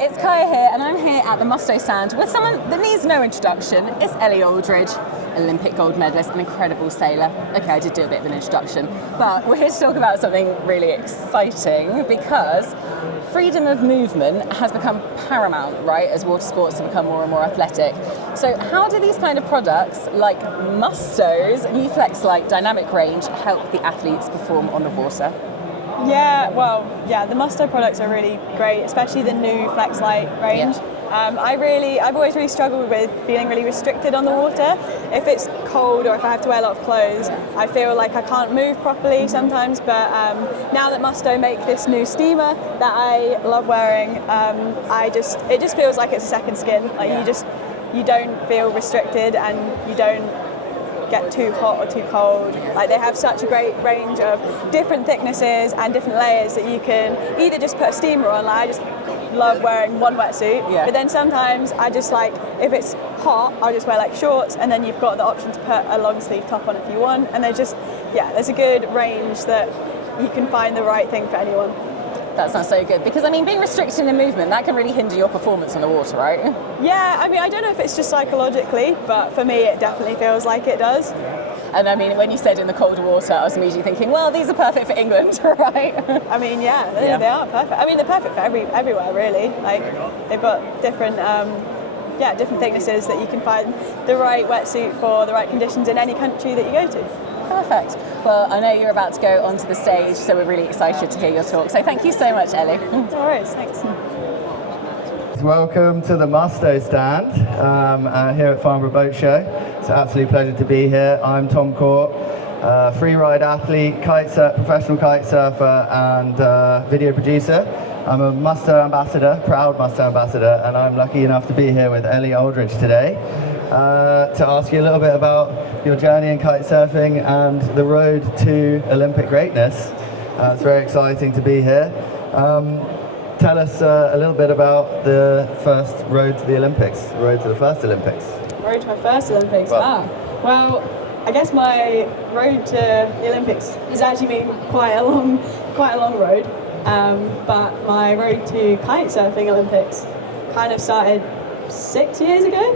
it's Kite here, and I'm here at the Musto stand with someone that needs no introduction. It's Ellie Aldridge, Olympic gold medalist, an incredible sailor. Okay, I did do a bit of an introduction, but we're here to talk about something really exciting because freedom of movement has become paramount, right, as water sports have become more and more athletic. So how do these kind of products, like Musto's new Flexlite Dynamic range, help the athletes perform on the water? Yeah, the Musto products are really great, especially the new Flexlite range. Yeah. I've always really struggled with feeling really restricted on the water. If it's cold or if I have to wear a lot of clothes, I feel like I can't move properly sometimes. But now that Musto make this new steamer that I love wearing, it just feels like it's a second skin. Like you don't feel restricted and you don't get too hot or too cold. Like they have such a great range of different thicknesses and different layers that you can either just put a steamer on. Like I just love wearing one wetsuit, but then sometimes I just like, if it's hot, I'll just wear like shorts, and then you've got the option to put a long sleeve top on if you want. And there's a good range that you can find the right thing for anyone. That sounds so good, because I mean, being restricted in movement, that can really hinder your performance on the water, right? Yeah, I mean, I don't know if it's just psychologically, but for me it definitely feels like it does. And I mean, when you said in the colder water, I was immediately thinking, well, these are perfect for England, right? I mean, they are perfect. I mean, they're perfect for everywhere, really. Like, they've got different different thicknesses that you can find the right wetsuit for the right conditions in any country that you go to. Perfect. Well, I know you're about to go onto the stage, so we're really excited to hear your talk. So thank you so much, Ellie. No worries, thanks. Welcome to the Musto stand here at Farnborough Boat Show. It's an absolute pleasure to be here. I'm Tom Court, free ride athlete, professional kite surfer and video producer. I'm a Musto ambassador, proud Musto ambassador, and I'm lucky enough to be here with Ellie Aldridge today to ask you a little bit about your journey in kite surfing and the road to Olympic greatness. It's very exciting to be here. Tell us a little bit about the first road to the Olympics, road to the first Olympics. Road to my first Olympics? Well, I guess my road to the Olympics has actually been quite a long road. But my road to kite surfing Olympics kind of started 6 years ago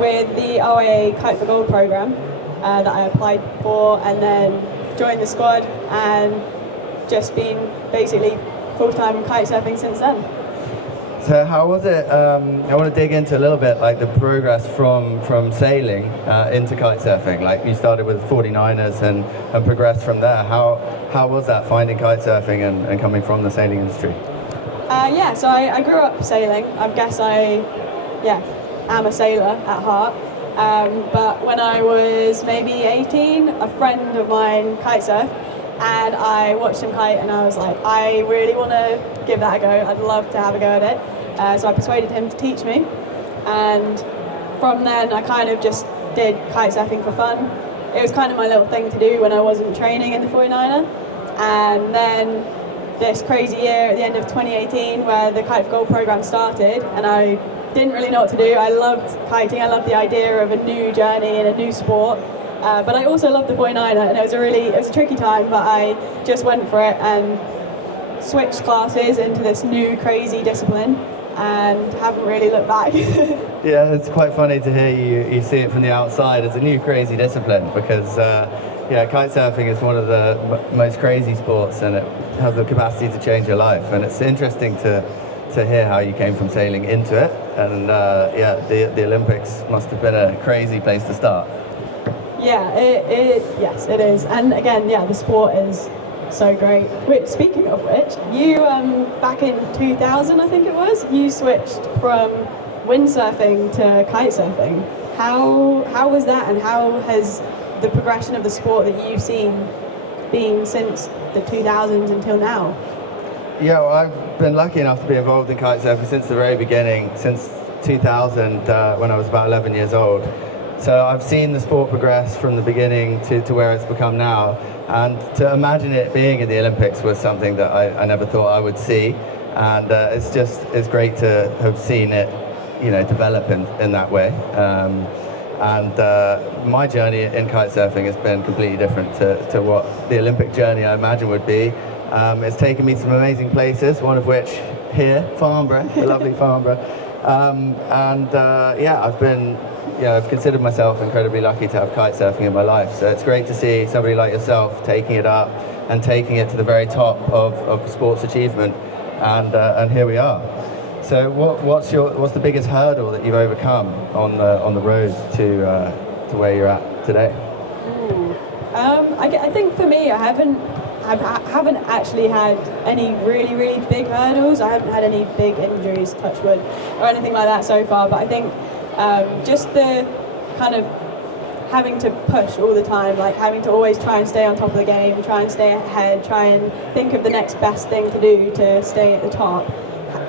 with the RYA Kite for Gold program that I applied for, and then joined the squad and just been basically full-time kite surfing since then. So how was it, I want to dig into a little bit like the progress from sailing into kite surfing. Like you started with 49ers and progressed from there. How was that, finding kite surfing and coming from the sailing industry? So I grew up sailing. I guess I am a sailor at heart. But when I was maybe 18, a friend of mine kite surfed, and I watched him kite, and I was like, I really want to give that a go. I'd love to have a go at it. So I persuaded him to teach me, and from then I kind of just did kite surfing for fun. It was kind of my little thing to do when I wasn't training in the 49er. And then this crazy year at the end of 2018 where the Kite for Gold program started, and I didn't really know what to do. I loved kiting, I loved the idea of a new journey and a new sport. But I also loved the 49er, and it was a tricky time, but I just went for it and switched classes into this new crazy discipline and haven't really looked back. Yeah, it's quite funny to hear you see it from the outside as a new crazy discipline, because kite surfing is one of the most crazy sports, and it has the capacity to change your life. And it's interesting to hear how you came from sailing into it. And the Olympics must have been a crazy place to start. Yes, it is. And again, the sport is so great. Speaking of which, you back in 2000, I think it was, you switched from windsurfing to kite surfing. How was that, and how has the progression of the sport that you've seen been since the 2000s until now? Yeah, well, I've been lucky enough to be involved in kite surfing since the very beginning, since 2000, when I was about 11 years old. So I've seen the sport progress from the beginning to where it's become now. And to imagine it being in the Olympics was something that I never thought I would see. And it's great to have seen it, develop in that way. My journey in kite surfing has been completely different to what the Olympic journey I imagine would be. It's taken me to some amazing places, one of which here, Farnborough, the lovely Farnborough. I've considered myself incredibly lucky to have kite surfing in my life. So it's great to see somebody like yourself taking it up and taking it to the very top of sports achievement. And here we are. So what's the biggest hurdle that you've overcome on the road to where you're at today? I think for me, I haven't actually had any really, really big hurdles. I haven't had any big injuries, touch wood, or anything like that so far. But I think just the kind of having to push all the time, like having to always try and stay on top of the game, try and stay ahead, try and think of the next best thing to do to stay at the top,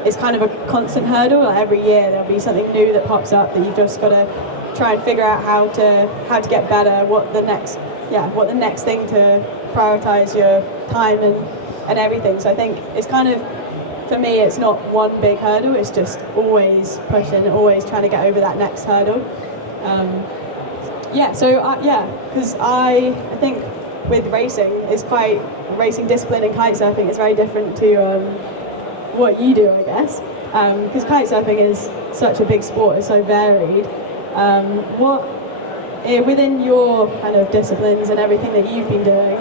is kind of a constant hurdle. Like every year there'll be something new that pops up that you've just got to try and figure out how to get better, what the next thing to prioritize your time and everything. So I think it's kind of, for me, it's not one big hurdle, it's just always pushing, always trying to get over that next hurdle. Because I think with racing, racing discipline and kite surfing is very different to what you do, I guess. Because kite surfing is such a big sport, it's so varied. Within your kind of disciplines and everything that you've been doing,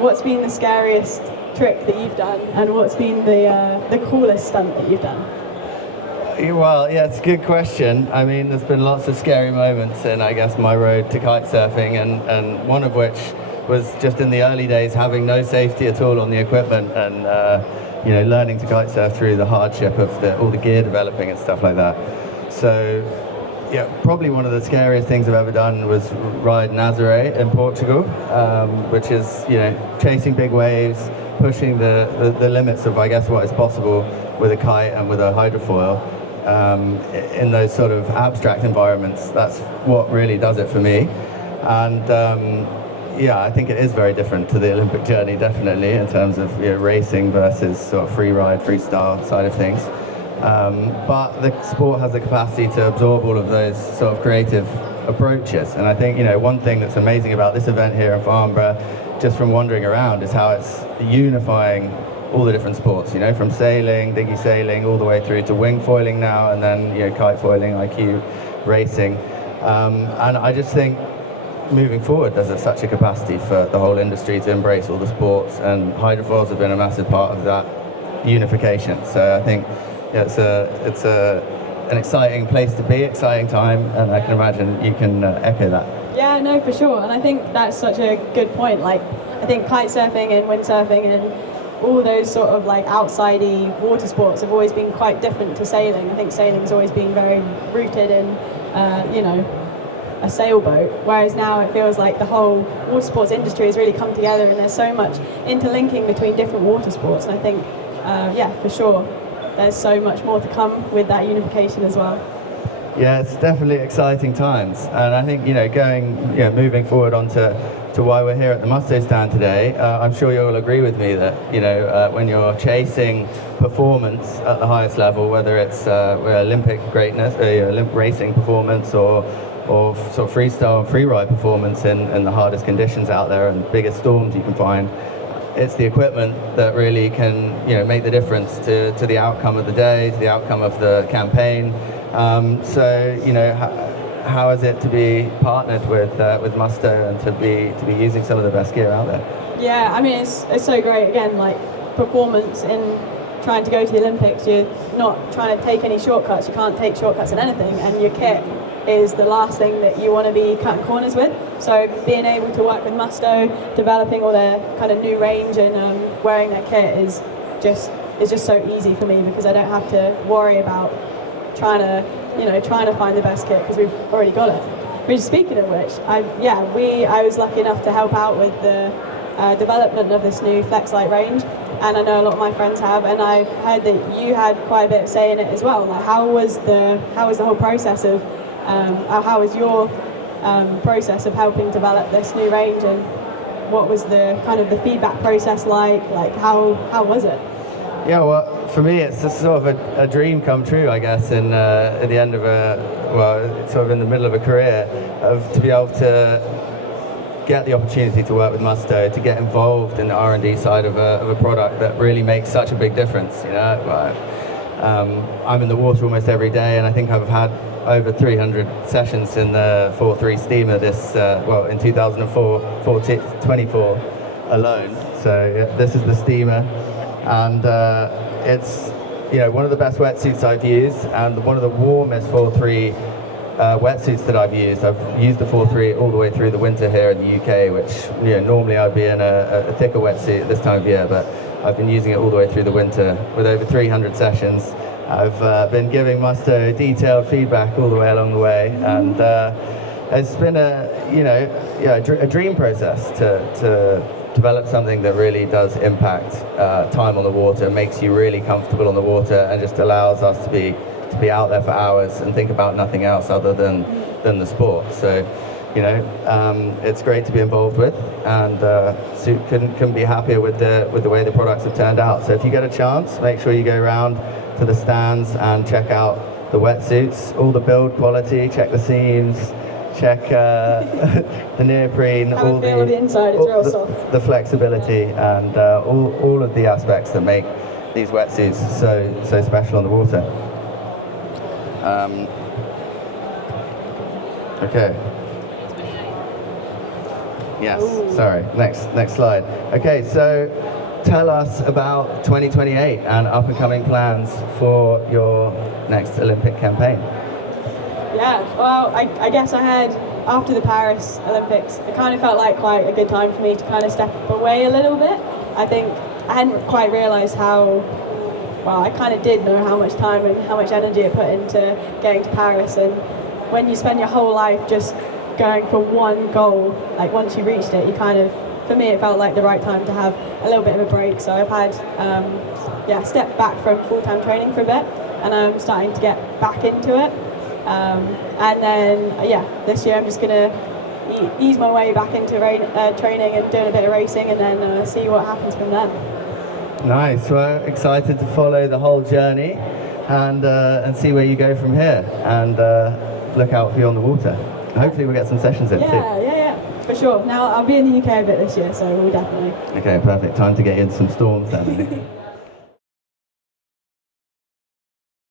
what's been the scariest trick that you've done, and what's been the coolest stunt that you've done? Well, yeah, it's a good question. I mean, there's been lots of scary moments in, I guess, my road to kite surfing, and one of which was just in the early days having no safety at all on the equipment, and learning to kite surf through the hardship of all the gear developing and stuff like that. So, yeah, probably one of the scariest things I've ever done was ride Nazaré in Portugal, which is, chasing big waves, pushing the limits of, I guess, what is possible with a kite and with a hydrofoil. In those sort of abstract environments, that's what really does it for me. And I think it is very different to the Olympic journey, definitely, in terms of racing versus sort of free ride, freestyle side of things. But the sport has the capacity to absorb all of those sort of creative approaches. And I think, one thing that's amazing about this event here in Farnborough, just from wandering around, is how it's unifying all the different sports, from sailing, dinghy sailing, all the way through to wing foiling now, and then, kite foiling, IQ racing. And I just think moving forward, there's such a capacity for the whole industry to embrace all the sports, and hydrofoils have been a massive part of that unification. So I think it's an exciting place to be, exciting time, and I can imagine you can echo that. Yeah, no, for sure. And I think that's such a good point. Like, I think kite surfing and windsurfing and all those sort of like outsidey water sports have always been quite different to sailing. I think sailing's always been very rooted in, a sailboat, whereas now it feels like the whole water sports industry has really come together, and there's so much interlinking between different water sports. And I think, for sure, there's so much more to come with that unification as well. Yeah, it's definitely exciting times, and I think moving forward onto why we're here at the Musto stand today. I'm sure you'll agree with me that when you're chasing performance at the highest level, whether it's Olympic greatness, Olympic racing performance, or sort of freestyle and free ride performance in the hardest conditions out there and biggest storms you can find, it's the equipment that really can make the difference to the outcome of the day, to the outcome of the campaign. How is it to be partnered with Musto and to be using some of the best gear out there? Yeah, I mean, it's so great. Again, like performance in trying to go to the Olympics, you're not trying to take any shortcuts. You can't take shortcuts in anything, and your kit is the last thing that you want to be cutting corners with. So being able to work with Musto, developing all their kind of new range and wearing their kit is just so easy for me, because I don't have to worry about trying to find the best kit, because we've already got it. Which, speaking of which, I was lucky enough to help out with the development of this new Flexlite range, and I know a lot of my friends have, and I've heard that you had quite a bit of say in it as well. Like, how was the whole process of how was your process of helping develop this new range, and what was the kind of the feedback process like? Like, how was it? Yeah, well, for me, it's just sort of a dream come true, I guess, at the end of sort of in the middle of a career, to be able to get the opportunity to work with Musto, to get involved in the R&D side of a product that really makes such a big difference. You know, I'm in the water almost every day, and I think I've had over 300 sessions in the 4.3 steamer this, in 2024 alone. So yeah, this is the steamer, and it's, you know, one of the best wetsuits I've used, and one of the warmest 4.3 wetsuits that I've used. I've used the 4.3 all the way through the winter here in the UK, which, you know, normally I'd be in a thicker wetsuit at this time of year, but I've been using it all the way through the winter with over 300 sessions. I've been giving Musto detailed feedback all the way along the way, and it's been a dream process to develop something that really does impact time on the water, makes you really comfortable on the water, and just allows us to be out there for hours and think about nothing else other than the sport. So, you know, it's great to be involved with, and couldn't be happier with the way the products have turned out. So if you get a chance, make sure you go around to the stands and check out the wetsuits, all the build quality, check the seams, check the neoprene, all the inside, it's real soft. The flexibility, and all of the aspects that make these wetsuits so special on the water. Okay. Yes. Ooh. Sorry. Next slide. Okay. So, tell us about 2028 and up and coming plans for your next Olympic campaign. Yeah. Well, I guess I had, after the Paris Olympics, it kind of felt like quite a good time for me to kind of step away a little bit. I think I hadn't quite realised how. Well, I kind of did know how much time and how much energy it put into getting to Paris, and when you spend your whole life just going for one goal, like once you reached it, you kind of, for me it felt like the right time to have a little bit of a break. So I've had, stepped back from full-time training for a bit, and I'm starting to get back into it. And then, this year I'm just going to ease my way back into training and doing a bit of racing, and then see what happens from there. Nice. Well, excited to follow the whole journey and see where you go from here, and look out for you on the water. Hopefully we'll get some sessions in too. Yeah, for sure. Now I'll be in the UK a bit this year, so we'll definitely. Okay, perfect. Time to get into some storms then.